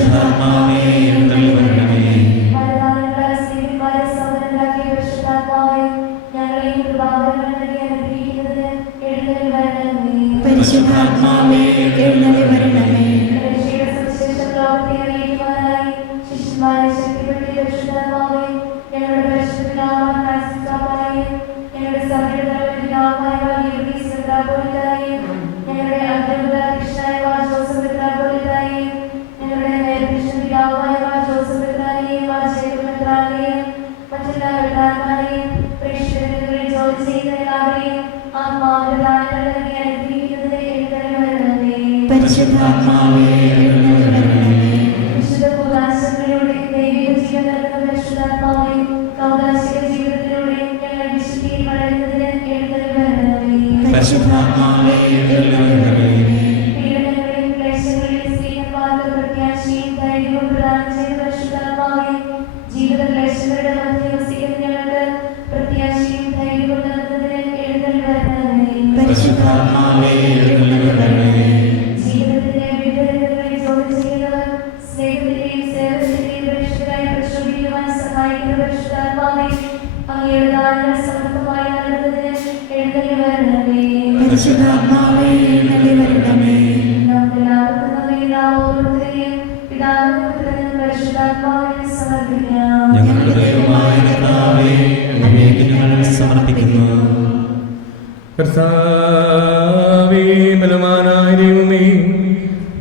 പരിശുദ്ധാത്മാവേ എഴുന്നള്ളി വരണമേ. പരിശുദ്ധാത്മാവേ എഴുന്നള്ളി വരണമേ. പരിശുദ്ധാത്മാവേ എഴുന്നള്ളി വരണമേ. പരിശുദ്ധാത്മാവേ എഴുന്നള്ളി വരണമേ. പരിശുദ്ധാത്മാവേ എഴുന്നള്ളി വരണമേ. പരിശുദ്ധാത്മാവേ എഴുന്നള്ളി വരണമേ. ഞങ്ങളുടെ ദൈവമായ കർത്താവേ, അങ്ങേക്ക് ഞങ്ങൾ സമർപ്പിക്കുന്നു. കർത്താവേ, ബലവാനായ ദൈവമേ,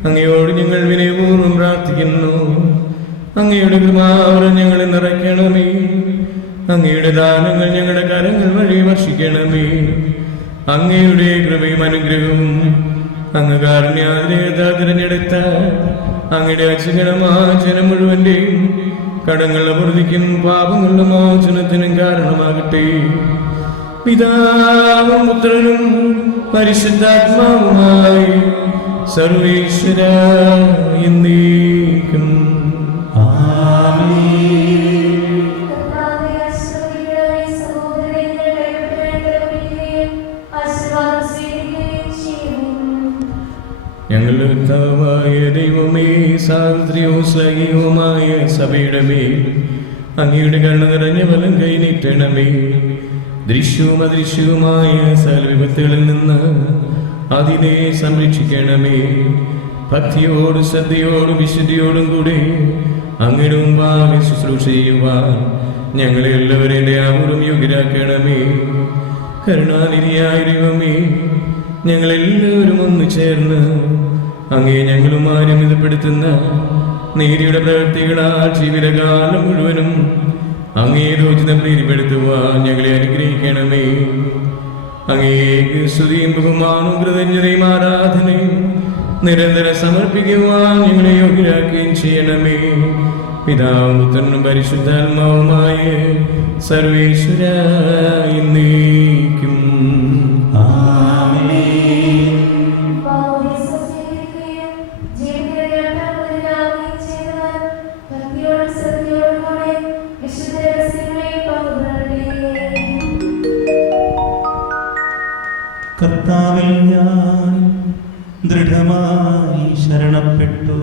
അങ്ങയോട് ഞങ്ങൾ വിനയപൂർവ്വം പ്രാർത്ഥിക്കുന്നു. അങ്ങയുടെ കൃപാവരം ഞങ്ങളെ നിറയ്ക്കണമേ. അങ്ങയുടെ ദാനങ്ങൾ ഞങ്ങളുടെ കരങ്ങൾ വഴി വർഷിക്കണമേ. അങ്ങയുടെ കൃപയും അനുഗ്രഹവും അങ്ങ് കാരുണ്യാതിരേയതാൽ തിരഞ്ഞെടുത്ത അങ്ങയുടെ അക്ഷഗണമായ ജനം മുഴുവന്റെയും കടങ്ങളുടെ പ്രതിക്കും പാപങ്ങളുടെ മോചനത്തിനും കാരണമാകട്ടെ. പിതാവും പുത്രനും പരിശുദ്ധാത്മാവുമായി സർവേശ്വര എന്നേക്കും. ഞങ്ങളുടെ കർത്താവായ ദൈവമേ, സാർവത്രികവും ശ്ലൈകവുമായ സഭയുടെ മേൽ അങ്ങയുടെ കണ്ണു നിറഞ്ഞ ബലം കൈനീട്ടണമേ. ദൃശ്യവും അദൃശ്യവുമായ സകല വിപത്തുകളിൽ നിന്ന് അതിനെ സംരക്ഷിക്കണമേ. ഭക്തിയോടും ശ്രദ്ധയോടും വിശുദ്ധിയോടും കൂടെ അങ്ങയുടെ മുമ്പാകെ ശുശ്രൂഷ ചെയ്യുവാൻ ഞങ്ങളെ എല്ലാവരെയും ദയാപൂർവ്വം യോഗ്യരാക്കണമേ. കരുണാനിധിയായ ദൈവമേ, ഞങ്ങളെല്ലാവരും ഒന്നു ചേർന്ന് അങ്ങേ ഞങ്ങളുമായി രമിതപ്പെടുത്തുന്ന നീതിയുടെ പ്രവൃത്തികളാൽ ജീവിതകാലം മുഴുവനും അങ്ങേ രോചിതം പ്രീതിപ്പെടുത്തുവാൻ ഞങ്ങളെ അനുഗ്രഹിക്കണമേ. അങ്ങേക്ക് സ്തുതിയും ബഹുമാനവും കൃതജ്ഞതയും ആരാധനയും നിരന്തരം സമർപ്പിക്കുവാൻ ഞങ്ങളെ യോഗ്യരാക്കുകയും ചെയ്യണമേ. പിതാവും പുത്രനും പരിശുദ്ധാത്മാവുമായ സർവേശ്വര എന്നേക്കും. കർത്താവിൽ ഞാൻ ദൃഢമായി ശരണപ്പെട്ടു.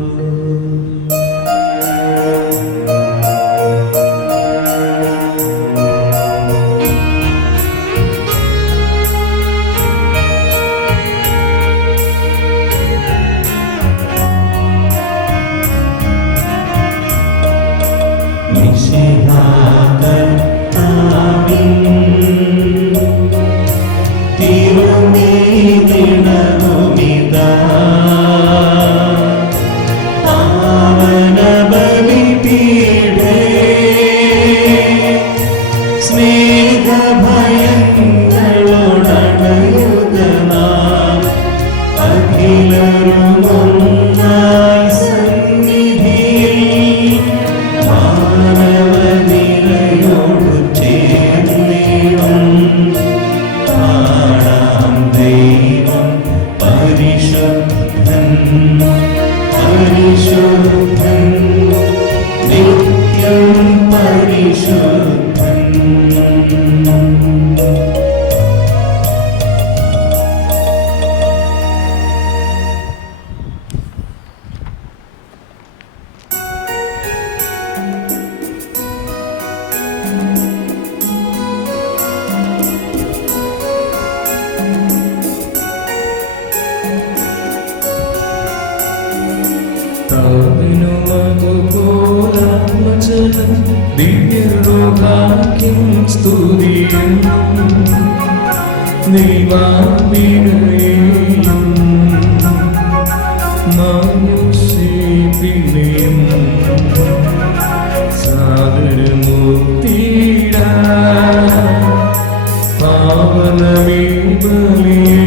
താതനുമതുപോലാത്മജനം ദിവ്യരോഗാഖ്യം സ്തുതിയും ദൈവാംബികയെയും മാനുഷിപ്പിനെയും സാദരമൂർത്തിയിട പാവനമേ ബലിയേ.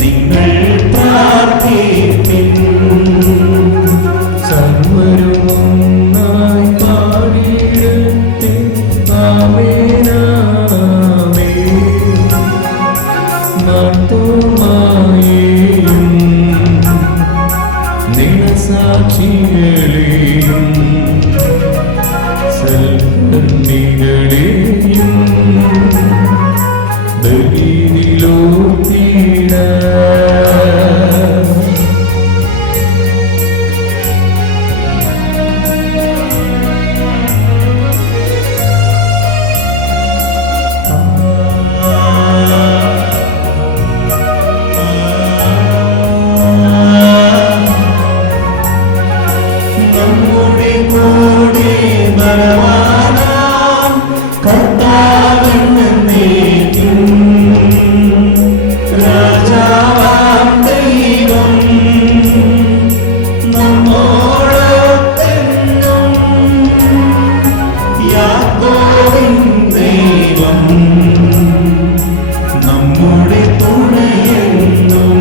നിങ്ങൾ പ്രാർത്ഥിപ്പിൻ. സർവരുമൊന്നായി പാടിയിടട്ടെ ആമേനാമേൻ. മാർത്തോമായെയും നിണസാക്ഷികളെയും സൽക്കർമ്മികളെയും ബലിയിലോർത്തിട. നമ്മുടെ കൂടെ ബലവാനാം കർത്താവെന്നേക്കും രാജാവാം ദൈവം നമ്മോടൊത്തെന്നും. യാക്കോബിൻ ദൈവം നമ്മുടെ തുണയെന്നും.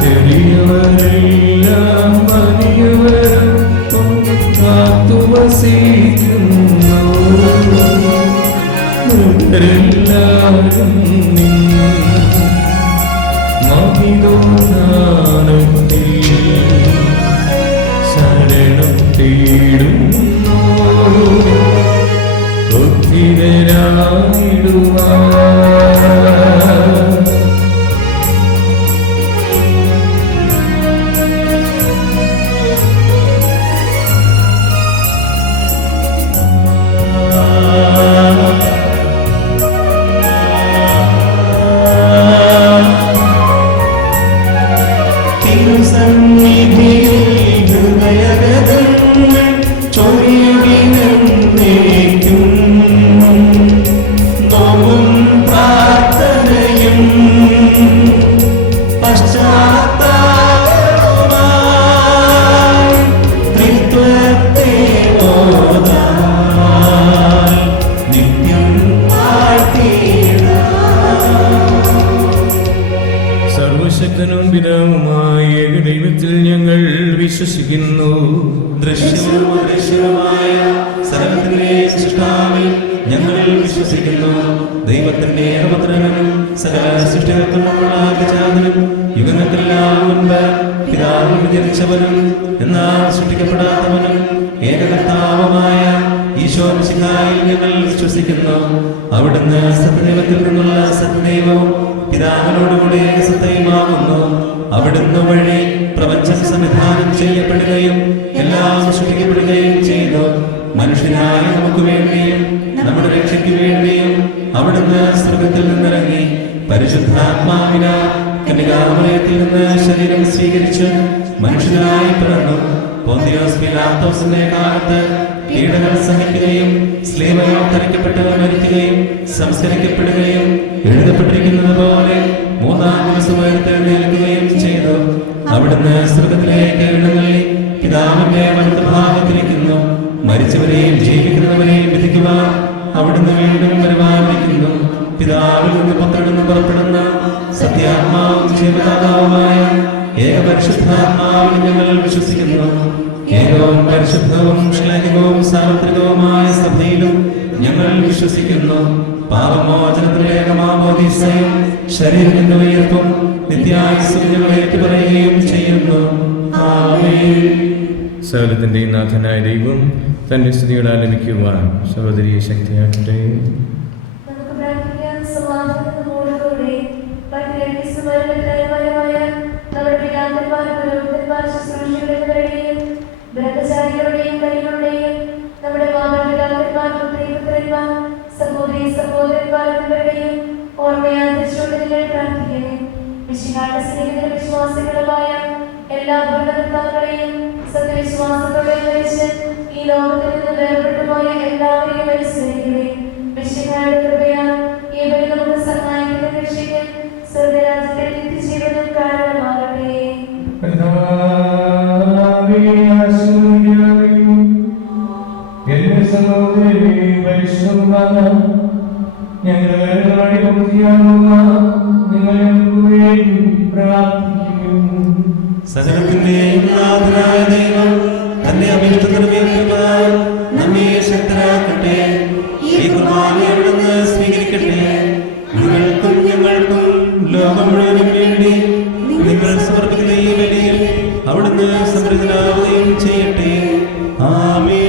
ചെറിയവരെല്ലാം വലിയവരൊപ്പം കാത്തുവസിക്കുന്നു. മൃതരെല്ലാവരും നിൻ മഹിതോദാനത്തിൽ ശരണം തേടുന്നു. ഉദ്ധിതരായിടുവാൻ തിരുസന്നിധിയിൽ ഹൃദയഗതങ്ങൾ ചൊരിയുവിനെന്നേക്കും. നോവും പ്രാർത്ഥനയും പശ്ചാത്താപവുമായി ത്രിത്വത്തെ ഓതാൻ നിത്യം വാഴ്ത്തിയിടാം. സർവശക്തനും പിതാവുമായ ദൈവത്തിൽ ഞങ്ങൾ വിശ്വസിക്കുന്നു. ദൃശ്യവും അദൃശ്യവുമായ സകലത്തിന്റെ സൃഷ്ടാവിൽ ഞങ്ങൾ വിശ്വസിക്കുന്നു. ദൈവത്തിന്റെ ഏകപുത്രനും സകല സൃഷ്ടികൾക്കുമുള്ള ആദിജാതനും യുഗങ്ങൾക്കെല്ലാം മുൻപ് പിതാവിൽ ജനിച്ചവനും എന്നാൽ സൃഷ്ടിക്കപ്പെടാത്തവനും ഏകകർത്താവുമായ ഈശോ മിശിഹായിൽ ഞങ്ങൾ വിശ്വസിക്കുന്നു. അവിടുന്ന് സത്യദൈവത്തിൽ നിന്നുള്ള സത്യദൈവവും പിതാവിനോടുകൂടി ഏകസത്തയുമാകുന്നു. അവിടുന്ന് വഴി പ്രപഞ്ചം സംവിധാനം ചെയ്യപ്പെടുകയും എല്ലാം സൃഷ്ടിക്കപ്പെടുകയും ചെയ്തു. മനുഷ്യനായ നമുക്ക് വേണ്ടിയും നമ്മുടെ രക്ഷയ്ക്ക് വേണ്ടിയും അവിടുന്ന് സ്വർഗ്ഗത്തിൽ നിന്നിറങ്ങി പരിശുദ്ധാത്മാവിനാൽ കന്യകാമറിയത്തിൽ നിന്ന് ശരീരം സ്വീകരിച്ച് മനുഷ്യനായി പിറന്നു. പൊന്തിയോസ് പീലാത്തോസിന്റെ കാലത്ത് പീഡകൾ സഹിക്കുകയും സ്ലീവയിൽ തറയ്ക്കപ്പെട്ട് മരിക്കുകയും സംസ്കരിക്കപ്പെടുകയും എഴുതപ്പെട്ടിരിക്കുന്നത് പോലെ മൂന്നാം ദിവസം ഉയർത്തെഴുന്നേൽക്കുകയും ചെയ്തു. അവിടുന്ന് സ്വർഗ്ഗത്തിലേക്ക് എഴുന്നള്ളി പിതാവിന്റെ വലത്തുഭാഗത്തിരിക്കുന്നു. മരിച്ചവരെയും ജീവിക്കുന്നവരെയും വിധിക്കുവാൻ അവിടുന്ന് വീണ്ടും വരുവാനിരിക്കുന്നു. പിതാവിൽ നിന്ന് പുത്രനിൽ നിന്ന് പുറപ്പെടുന്ന സത്യാത്മാവും ജീവദാതാവുമായ ഏകപരിശുദ്ധാത്മാവിൽ ഞങ്ങൾ വിശ്വസിക്കുന്നു. ഏക ഏകവും പരിശുദ്ധവും ശ്ലൈഹികവും സാർവത്രികവുമായ സഭയിലും ഞങ്ങൾ വിശ്വസിക്കുന്നു. പാപമോചനത്തിലെ ഏകമാമോദീസയും ശരീരത്തിന്റെ ഉയർപ്പും നിത്യായുസ്സും ഞങ്ങൾ ഏറ്റുപറയുകയും ചെയ്യുന്നു. ആമേൻ. സകലത്തിന്റെ നാഥനായ ദൈവം തന്റെ സ്തുതികളാൽ ലഭിക്കുവാൻ സഹോദരിയെ ശക്തിയാക്കട്ടെ. നമുക്ക് പ്രാർത്ഥിക്കാം. സമാധാനത്തോടുകൂടി പരമമായ നമ്മുടെ പിതാക്കന്മാർ, പുരോഹിതന്മാർ, ശുശ്രൂഷകളുടെയും ബ്രഹ്മചാരികളുടെയും കൈകളുടെയും നമ്മുടെ മാതാപിതാക്കന്മാർ, പുത്രിപുത്രന്മാർ, സഹോദരി സഹോദരന്മാർ എന്നിവരുടെയും ഓർമ്മയാദരിച്ചുകൊണ്ട് നിങ്ങൾ പ്രാർത്ഥിക്കണേ. മിശിഹായുടെ സ്നേഹിതരും വിശ്വാസികളുമായ എല്ലാ ഭരണകർത്താക്കളെയും സത്യവിശ്വാസത്തോടെ മരിച്ച് ഈ ലോകത്തിൽ നിന്ന് വേർപെട്ടുപോയ എല്ലാവരെയും അനുസ്മരിക്കണേ. മിശിഹായുടെ കൃപയാൽ ഈ ബലി നമുക്ക് സഹായിക്കുന്ന രക്ഷയ്ക്ക് സ്വർഗ്ഗരാജ്യത്തിൽ നിത്യജീവനും കാരണമാകട്ടെ. സകലത്തിന്റെയും നാഥനായ ദൈവം തന്റെ അഭീഷ്ടത്തിന് ഉയർത്തുവാൻ നമ്മെ ശക്തരാക്കട്ടെ. ഈ കുർബാന അവിടുന്ന് സ്വീകരിക്കട്ടെ. നിങ്ങൾക്കും ഞങ്ങൾക്കും ലോകം മുഴുവനും വേണ്ടി നിങ്ങൾ സമർപ്പിക്കുന്ന ഈ ബലിയിൽ അവിടുന്ന് സമൃദ്ധനാവുകയും ചെയ്യട്ടെ. ആമേൻ.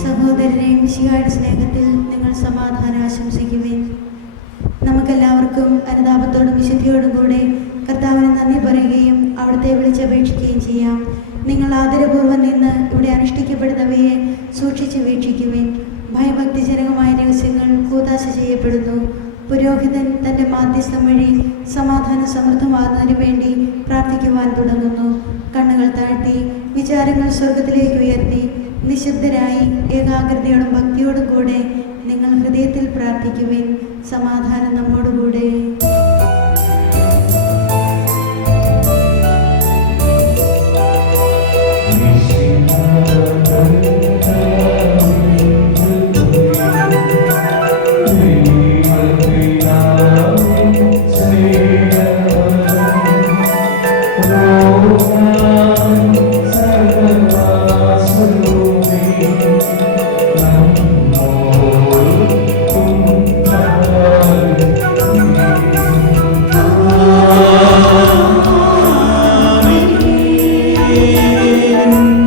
സഹോദരനെ, മിശിഹായുടെ സ്നേഹത്തിൽ നിങ്ങൾ സമാധാനം ആശംസിക്കുവിൻ. നമുക്കെല്ലാവർക്കും അനുതാപത്തോടും വിശുദ്ധിയോടും കൂടെ കർത്താവിന് നന്ദി പറയുകയും അവിടുത്തെ വിളിച്ചപേക്ഷിക്കുകയും ചെയ്യാം. നിങ്ങൾ ആദരപൂർവ്വം നിന്ന് ഇവിടെ അനുഷ്ഠിക്കപ്പെടുന്നവയെ സൂക്ഷിച്ച് വീക്ഷിക്കുവിൻ. ഭയഭക്തിജനകമായ രഹസ്യങ്ങൾ കൂതാശ ചെയ്യപ്പെടുന്നു. പുരോഹിതൻ തൻ്റെ മാധ്യസ്ഥം വഴി സമാധാനം സമൃദ്ധമാകുന്നതിന് വേണ്ടി പ്രാർത്ഥിക്കുവാൻ തുടങ്ങുന്നു. കണ്ണുകൾ താഴ്ത്തി വിചാരങ്ങൾ സ്വർഗത്തിലേക്ക് ഉയർത്തി നിശബ്ദരായി ഏകാഗ്രതയോടും ഭക്തിയോടും കൂടെ നിങ്ങൾ ഹൃദയത്തിൽ പ്രാർത്ഥിക്കുവിൻ. സമാധാനം നമ്മോടുകൂടെ. Amen.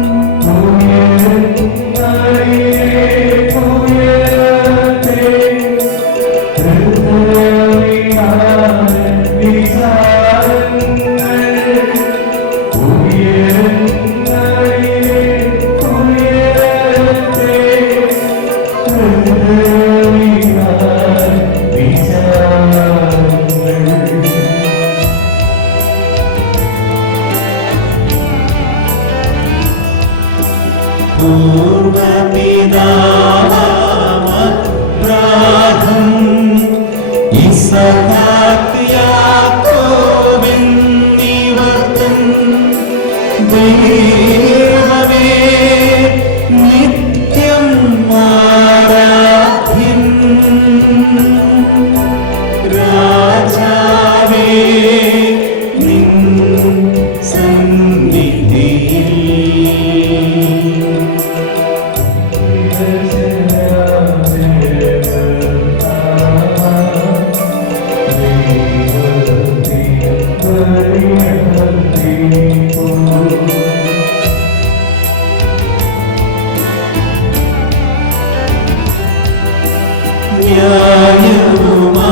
ന്യായവുമാണതു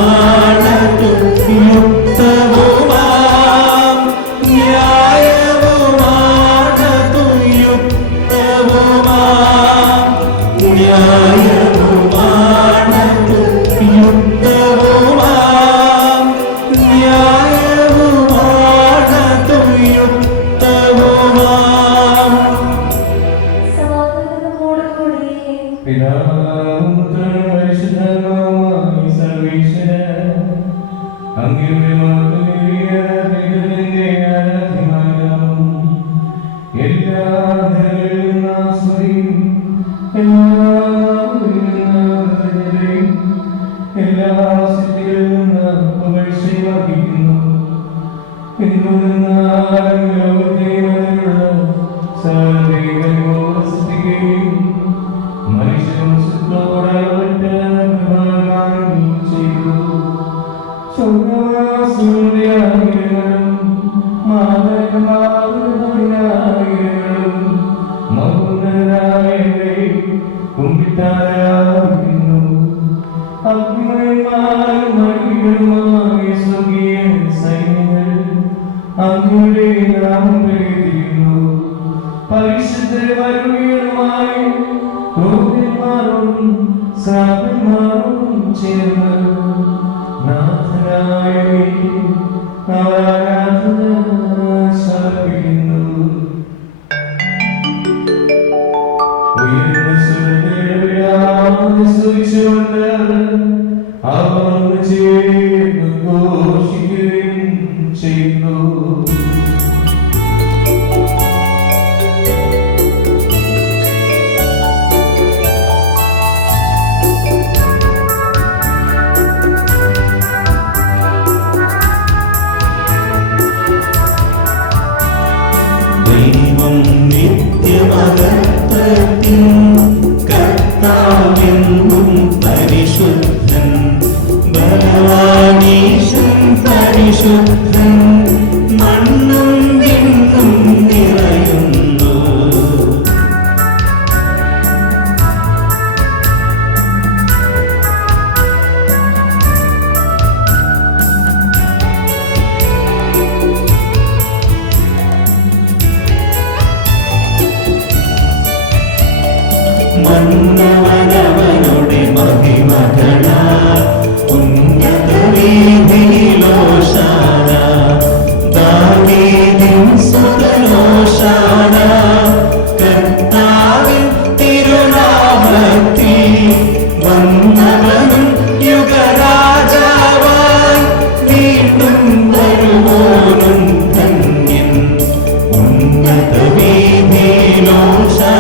യുക്തവുമാം ന്യായവുമാണതു യുക്തവുമാം ന്യായവുമാണതു യുക്തവുമാം ന്യായവുമാണതു യുക്തവുമാം. സമാധാനത്തോടുകൂടി പിതാവും പുത്രനും പരിശുദ്ധാത്മാവുമായി സർവ്വേശ്വരൻ അങ്ങയുടെ മഹത്വമേറിയ ദൈവത്തിന്റെ ആരാധ്യമായ നാമം എല്ലാ ധരകളിൽ നിന്നും ആസ്വദിയും എല്ലാ നാമങ്ങളിലും എല്ലാ സിദ്ധികളിൽ നിന്നും പുകഴ്ചയായിരിക്കുന്നു. എന്തുകൊണ്ടെന്നാൽ ലോകത്തെയും അതിലുള്ള സകലത്തെയും സൃഷ്ടിക്കുകയും മനുഷ്യവംശത്തോടെ ചെയ്തു. സ്വർഗ്ഗവാസികളുടെയായിരങ്ങളും മാതാപിതാക്കളുടെയായിരങ്ങളും മഹോന്നതരായവരെ കുമ്പിട്ടാരാധിക്കുന്നു. അഗ്നിമയന്മാരും മടികളുമായ സ്വർഗീയ സൈന്യങ്ങൾ അങ്ങയുടെ നാമം പ്രകീർത്തിക്കുന്നു. പരിശുദ്ധരുമായി ക്രൂരന്മാരോടും ശ്രാപ്പന്മാരോടും ചേർന്ന് നാഥനായ ആരാധന സമർപ്പിക്കുന്നു. ഉയർന്ന സ്വരത്തിൽ സ്തുതിച്ചുകൊണ്ട് അവർ ചേർന്ന് ഘോഷിക്കുകയും ചെയ്യുന്നു. ദൈവം നിത്യമഹത്വത്തിൻ കർത്താവെന്നും പരിശുദ്ധൻ ബലവാനീശൻ പരിശുദ്ധൻ മണ്ണും വിണ്ണും നിറയുന്നു. മന്നവനവനുടെ മഹിമകളാൽ ഉന്നത വീഥിയിലോശാന ദാവീദിൻ സുതനോശാന കർത്താവിൻ തിരുനാമത്തിൽ വന്നവനും യുഗരാജാവാൻ വീണ്ടും വരുവോനും ധന്യൻ. ഉന്നത വീഥിയിലോശാന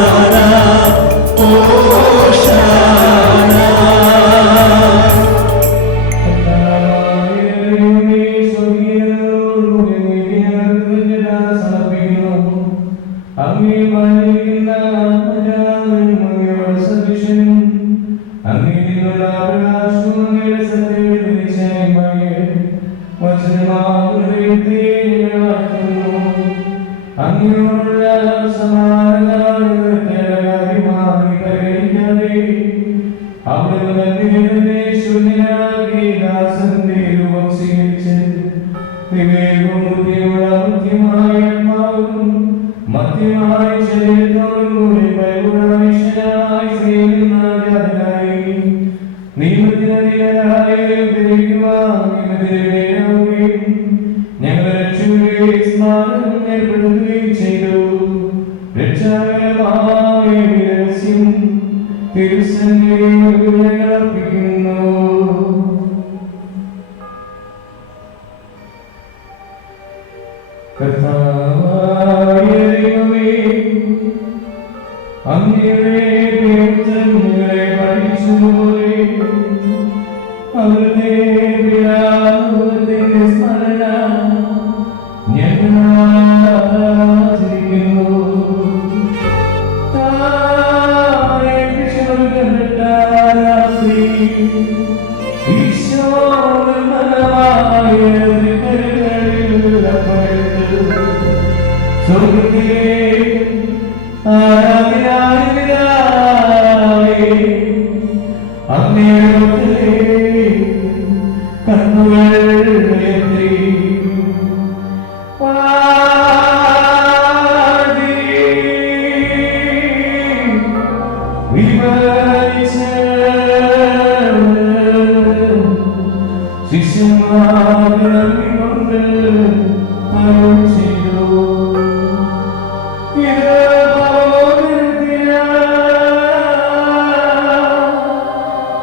Amen. ശിഷ്യന്മാരിറങ്ങിക്കൊണ്ട് അരുൾ ചെയ്തു. ഇത്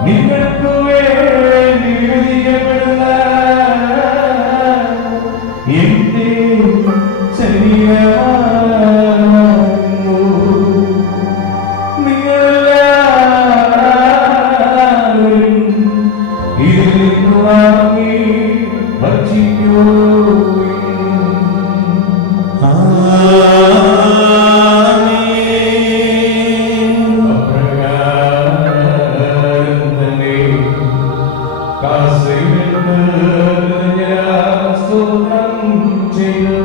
നിങ്ങൾക്ക് വേണ്ടി വിധിക്കപ്പെടുന്ന എന്റെ ശരീരമാകുന്നു. നിങ്ങളെല്ലാവരും ഇതിൽ നിന്ന് വാങ്ങി ഭക്ഷിക്കുവിൻ. അപ്രകാരം തന്നെ കാസയെടുത്ത് സ്തോത്രം ചെയ്തു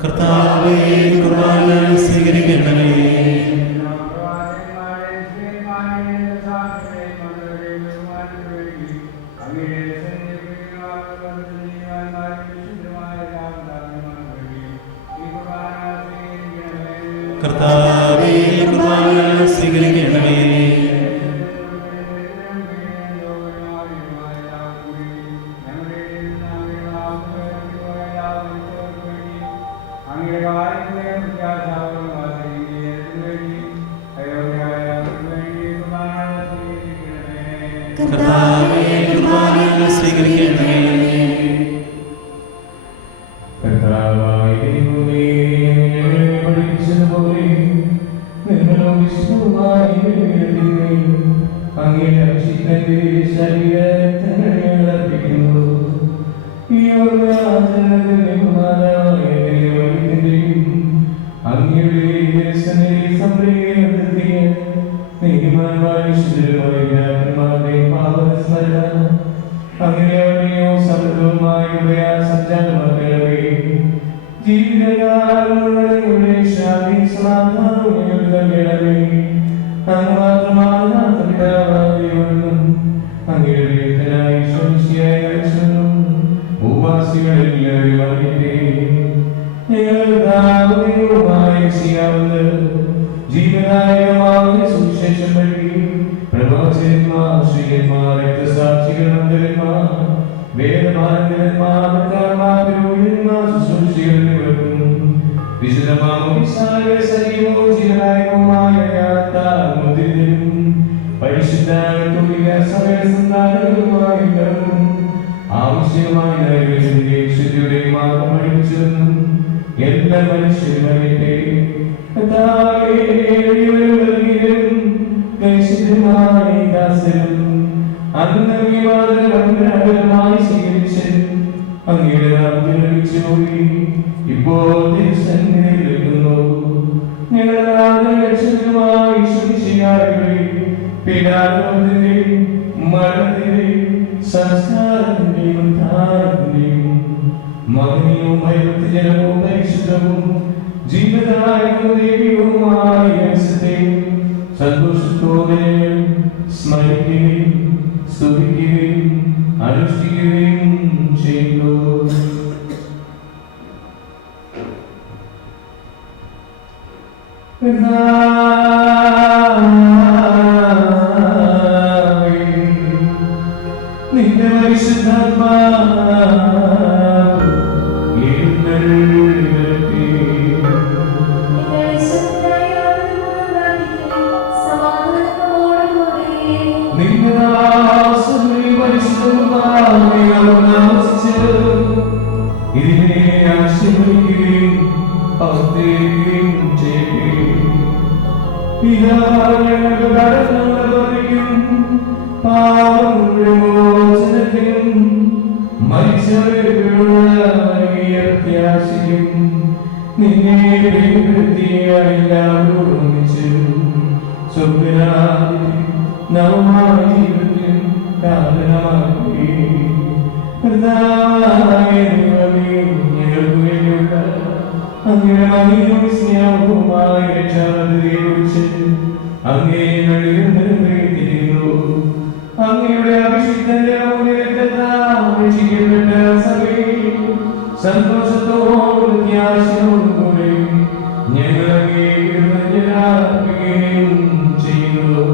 കർത്താവേ, കുർബാന സ്വീകരിക്കണമേ. കർത്താവേ, കുർബാന സ്വീകരിക്കണമേ. കർത്താവേ, കുർബാന സ്വീകരിക്കണമേ. കർത്താവായ ദൈവമേ, ഞങ്ങളെ പഠിപ്പിച്ചതുപോലെ നിങ്ങളും വിഷ്ണുവുമായി വേണ്ടിയും അങ്ങയുടെ അഭിഷിക്തന്റെ ശരീരത്തെ ഞങ്ങൾ അർപ്പിക്കുന്നു. ഈ ഒരു ആചരണത്തിന്റെയും അങ്ങയുടെ സംപ്രീതി നീതിമാന്മായ വിശുദ്ധരുമായ പാപസ്മരണ അങ്ങനെയോ സമൃദ്ധവുമായ സഞ്ചാരമേ ജീവിത ജീവനായകമായ സുവിശേഷം വഴി പ്രവാചകന്മാർ, ശ്രീകന്മാർ, രക്തസാക്ഷികൾ, അന്തരന്മാർ, വേദപാരംഗതന്മാർ, പുരോഹിതന്മാർ, ശുശ്രൂഷികൾ എന്നിവർക്കും വിശുദ്ധമാവും സജീവവും ജീവനായകവുമായ പരിശുദ്ധ സന്താനങ്ങളുമായും ആവശ്യമായ ശുദ്ധിയുടെ മാർഗം പഠിപ്പിച്ചെന്നും എല്ലാ മനുഷ്യരുമായിട്ട് ഇപ്പോൾ പിതാവിന്റെയും മരണത്തിന്റെയും സംസ്കാരത്തിന്റെയും ധാരണത്തിന്റെയും മകനീയവും ഭയഭക്തിജനവും പരിശുദ്ധവും ജീവദായകവും ദൈവികവുമായ ദിവസത്തെ സന്തോഷത്തോടെ സ്മരിക്കുകയും സ്തുതിക്കുകയും അനുഷ്ഠിക്കുകയും ചെയ്യുന്നു. നിന്റെ ഇതിനെ ആശ്രയിക്കുകയും അവതരിക്കുകയും ചെയ്യുകയും പിതാവിനോട് കടന്നുള്ളവർക്കും പാവങ്ങളുടെ മോചനത്തിനും മരിച്ചവരുടെ പ്രത്യാശയും നിന്നെ പ്രിയപ്പെടുത്തിയ എല്ലാവരോടും ഒന്നിച്ച് സ്വപ്നാദി നവമായ ജീവിതത്തിനും കാരണമാക്കി അങ്ങയുടെ സ്നേഹവുമായ രക്ഷാപദ്ധതിയെക്കുറിച്ച് അങ്ങേ നടിക്കുന്നു. അങ്ങയുടെ അഭിഷിക്തന്റെ രക്ഷിക്കപ്പെട്ട സഭയിൽ സന്തോഷത്തോടും പ്രത്യാശയോടും കൂടെ ഞങ്ങൾ അങ്ങേ കൃതജ്ഞരാകുകയും ചെയ്യുന്നു.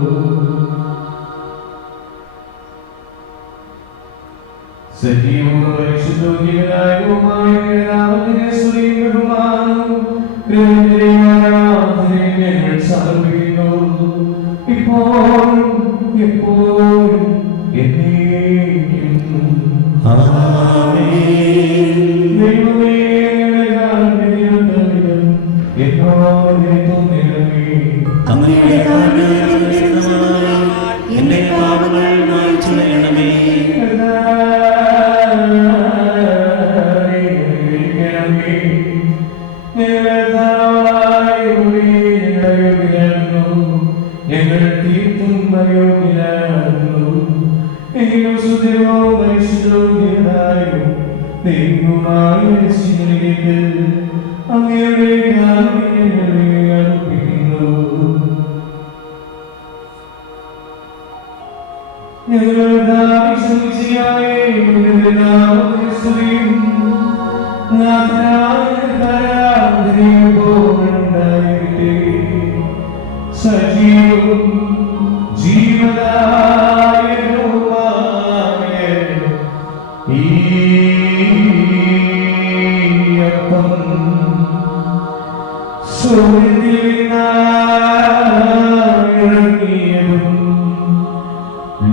സജീവവും പരിശുദ്ധവും ജീവനായകവുമായ നാമത്തിന് സ്തുതിയും ബഹുമാനവും ഞങ്ങൾ സമർപ്പിക്കുന്നു. ഇപ്പോഴും എപ്പോഴും എന്നേക്കും. ദൈവമേ, അങ്ങയുടെ എന്റെ പാപങ്ങൾ മായ്ച്ചു കളയണമേ. ഞങ്ങൾ തീർത്തും അയോഗ്യരാകുന്നു. എങ്കിലും സുദൃഢവും പരിശുദ്ധവും ദൈവമായ ശിവനിലേക്ക് അങ്ങയുടെ കാരുണ്യങ്ങളെ അർപ്പിക്കുന്നു. ഞങ്ങളുടെ വിശ്വസിയായ സ്തുതിയും സജീവവും ജീവദായകവുമായ ഈ അപ്പം സ്വർഗ്ഗത്തിൽ നിന്നിറങ്ങിയതും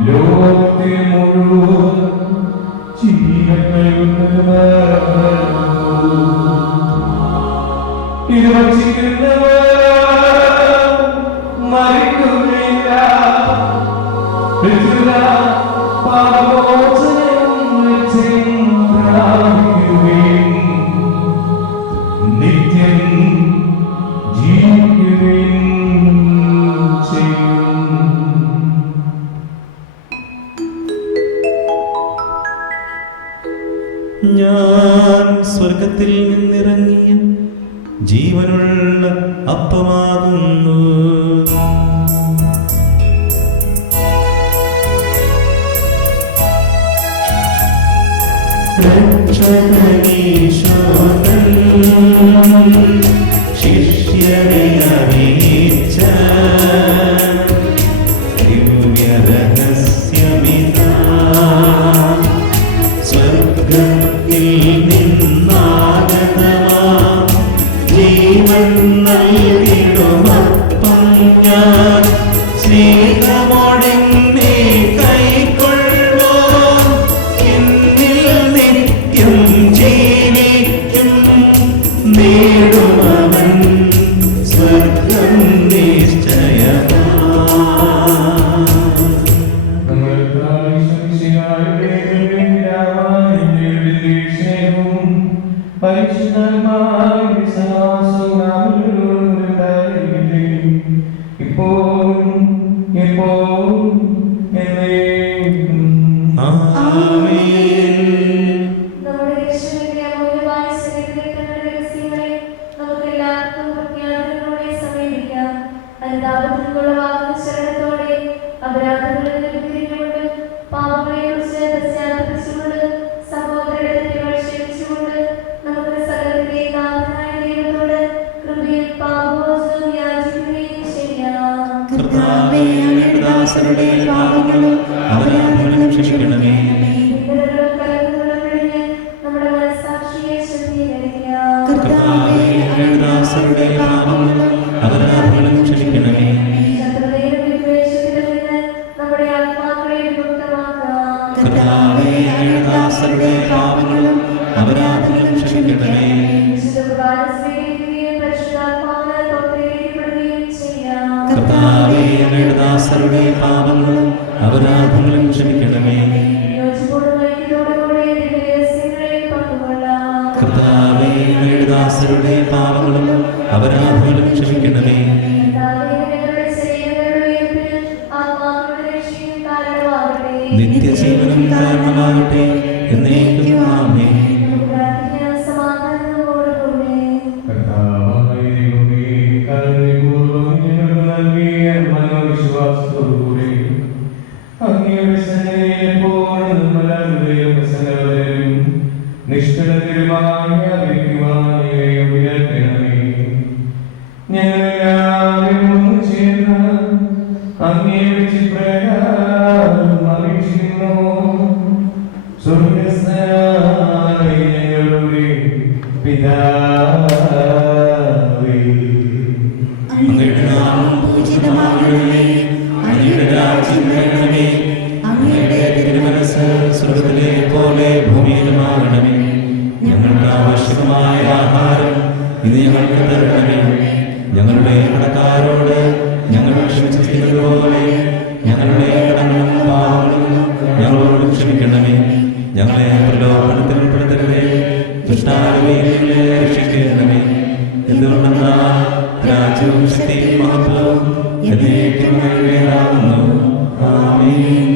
ലോകത്തിൽ മുഴുവൻ ജീവൻ നൽകുന്നതുമാകുന്നു. ഇത് ഭക്ഷിക്കുന്നവർ മരിക്കുകയില്ല, നിത്യം ജീവിക്കുകയും ചെയ്യും. ഞാൻ സ്വർഗത്തിൽ നിന്നിറങ്ങിയ ജീവനുള്ള അപ്പമാകുന്നു. രക്ഷകനീശോതൻ ശിഷ്യരെ അറിയിച്ച ദിവ്യരഹസ്യമിതാ സ്വർഗ്ഗത്തിൽ നിന്നാഗതമാം ജീവൻ നൽകിടുമപ്പം ഞാൻ സ്നേഹമോടെന്നെ കൈക്കൊള്ളുവോ എന്നിൽ നിത്യം ജീവിക്കും നേടുമവൻ സ്വർഗ്ഗം നിശ്ചയമാ. നമ്മുടെ യേശുവിന്റെ അമൂല്യമായ ശരീരത്തിൽ തങ്ങളുടെ രഹസ്യങ്ങളെ നമുക്കെല്ലാവർക്കും പ്രജ്ഞാനത്തോടെ സമീപിക്കാം. അനുതാപത്തിനുള്ള വാക്ക് ശരണത്തോടെ അപരാധങ്ങളിൽ നിന്ന് തിരിഞ്ഞുകൊണ്ട് പാപങ്ങളെക്കുറിച്ച് പശ്ചാത്തപിച്ചുകൊണ്ട് സഹോദരരുടെ തെറ്റുകൾ ക്ഷമിച്ചുകൊണ്ട് നമുക്ക് സകലത്തിന്റെ നാഥനായ ദൈവത്തോട് കൃപയും പാപമോചനവും യാചിക്കുകയും ചെയ്യാം. കർത്താവേ, അങ്ങയുടെ ദാസരുടെ പാപങ്ങളും അപരാധങ്ങളും ക്ഷമിക്കണമേ. നിന്ദകളും കലഹങ്ങളും കഴിഞ്ഞ് നമ്മുടെ മനസ്സാക്ഷിയെ ശുദ്ധീകരിക്കാം. കർത്താവേ, അങ്ങയുടെ ദാസരുടെ പാപങ്ങളും അപരാധങ്ങളും ക്ഷമിക്കണമേ. ശത്രുതയിലും വിദ്വേഷത്തിലും നിന്ന് നമ്മുടെ ആത്മാക്കളെ വിമുക്തമാക്കാം. കർത്താവേ, അങ്ങയുടെ ദാസരുടെ പാപങ്ങളും അപരാധങ്ങളും ക്ഷമിക്കണമേ. വിശുദ്ധ കുർബാന സ്വീകരിക്കുകയും പരിശുദ്ധാത്മാവിനാൽ തോൽപ്പിക്കപ്പെടുകയും ചെയ്യാം. കർത്താവേ, അങ്ങയുടെ ദാസരുടെ പാപങ്ങളും അപരാധങ്ങളും ക്ഷമിക്കണമേ. യോജിപ്പോടും ഐക്യത്തോടുകൂടി ദിവ്യരഹസ്യങ്ങളെ പങ്കുകൊള്ളാം. കർത്താവേ, അങ്ങയുടെ ദാസരുടെ പാപങ്ങളും അപരാധങ്ങളും ക്ഷമിക്കണമേ. കർത്താവേ, ഞങ്ങളുടെ ശരീരങ്ങളുടെ ഉയർപ്പിന് ആത്മാക്കളുടെ രക്ഷയും കാരണമാകട്ടെ. നിത്യജീവനും കാരണമാകട്ടെ എന്നേക്കും ആമേൻ. നമുക്ക് പ്രാർത്ഥിക്കാം. സമാധാനം നമ്മോടുകൂടെ. അങ്ങയുടെ നാമം പൂജിതമാകണമേ. അങ്ങയുടെ രാജ്യം വരണമേ. അങ്ങയുടെ തിരുമനസ്സ് സ്വർഗ്ഗത്തിലെ പോലെ ഭൂമിയിലുമാകണമേ. ഞങ്ങൾക്ക് ആവശ്യമായ ആഹാരം ഇത് ഞങ്ങൾക്ക് തരണമേ. ഞങ്ങളുടെ കടക്കാരോട് ഞങ്ങൾ ക്ഷമിച്ചിരിക്കുന്നത് പോലെ ഞങ്ങളുടെ കടങ്ങളും പാവങ്ങളും ഞങ്ങളോട് ക്ഷമിക്കണമേ. ഞങ്ങളെ പ്രലോഭനത്തിൽ ഉൾപ്പെടുത്തരുതേ, ദുഷ്ടാരൂപിയിൽ നിന്ന് രക്ഷിക്കണമേ. എന്തുകൊണ്ടെന്നാൽ രാജ്യവും ശക്തിയും മഹത്വവും എന്നേക്കും അങ്ങയുടേതാകുന്നു. ആമേൻ.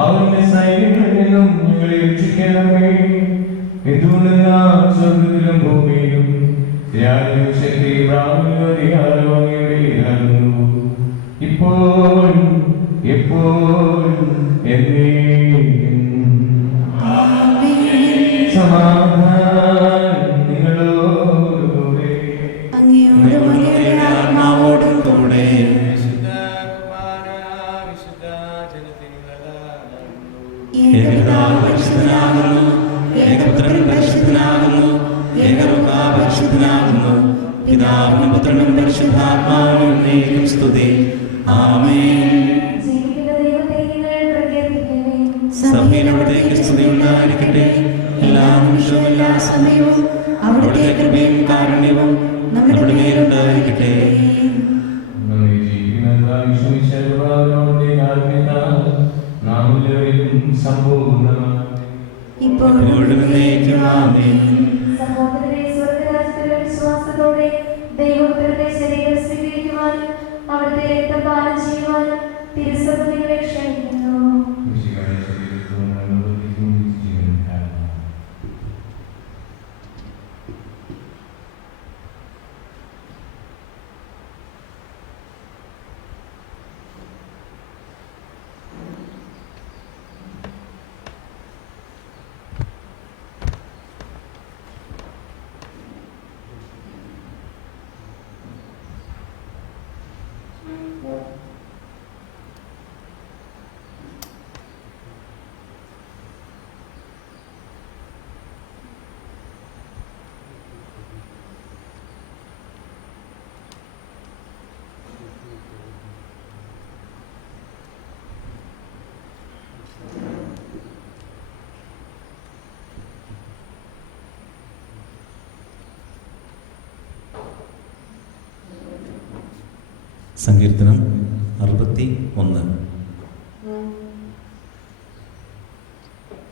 അവന്റെ സൈന്യങ്ങളിൽ നിന്നും ഞങ്ങളെ രക്ഷിക്കണമേ. സ്വർഗ്ഗത്തിലും ഭൂമിയിലും രാജ്യവും ശക്തി പ്രാപിക്കുന്നതിനാലും അങ്ങയുടേതാകുന്നു. ഇപ്പോഴും എപ്പോഴും എന്നേക്കും. സമാധാനം നിങ്ങളോടുകൂടെ. അങ്ങയോടും അങ്ങയുടെ ആത്മാവോടും കൂടെ. ഏകപിതാവ് പരിശുദ്ധനാകുന്നു, ഏകപുത്രൻ പരിശുദ്ധനാകുന്നു, ഏകരൂഹാ പരിശുദ്ധനാകുന്നു. പിതാവിനും പുത്രനും പരിശുദ്ധാത്മാവിനും എന്നേക്കും സ്തുതി. ആമേൻ. ജീവിക്കുന്ന ദൈവത്തെ നിങ്ങൾ പ്രകീർത്തിക്കുവിൻ. സഭയിലവിടത്തേക്ക് സ്തുതി ഉണ്ടായിരിക്കട്ടെ. എല്ലാ നിമിഷവും എല്ലാ സമയവും അവിടുത്തെ കൃപയും കാരുണ്യവും നമ്മുടെ മേലുണ്ടായിരിക്കട്ടെ. സമ്പൂർണ്ണ ഇപ്പോഴും എന്നേക്കും ആമേൻ. സഹോദരരെ, സ്വർഗ്ഗരാജ്യത്തിലെ വിശ്വാസത്തോടെ ദൈവപുത്രന്റെ ശരീരം സ്വീകരിക്കുവാനും അവിടുത്തെ രക്തം പാനം ചെയ്യുവാനും തിരുസഭ നിങ്ങളെ ക്ഷണിക്കുന്നു. സങ്കീർത്തനം 61.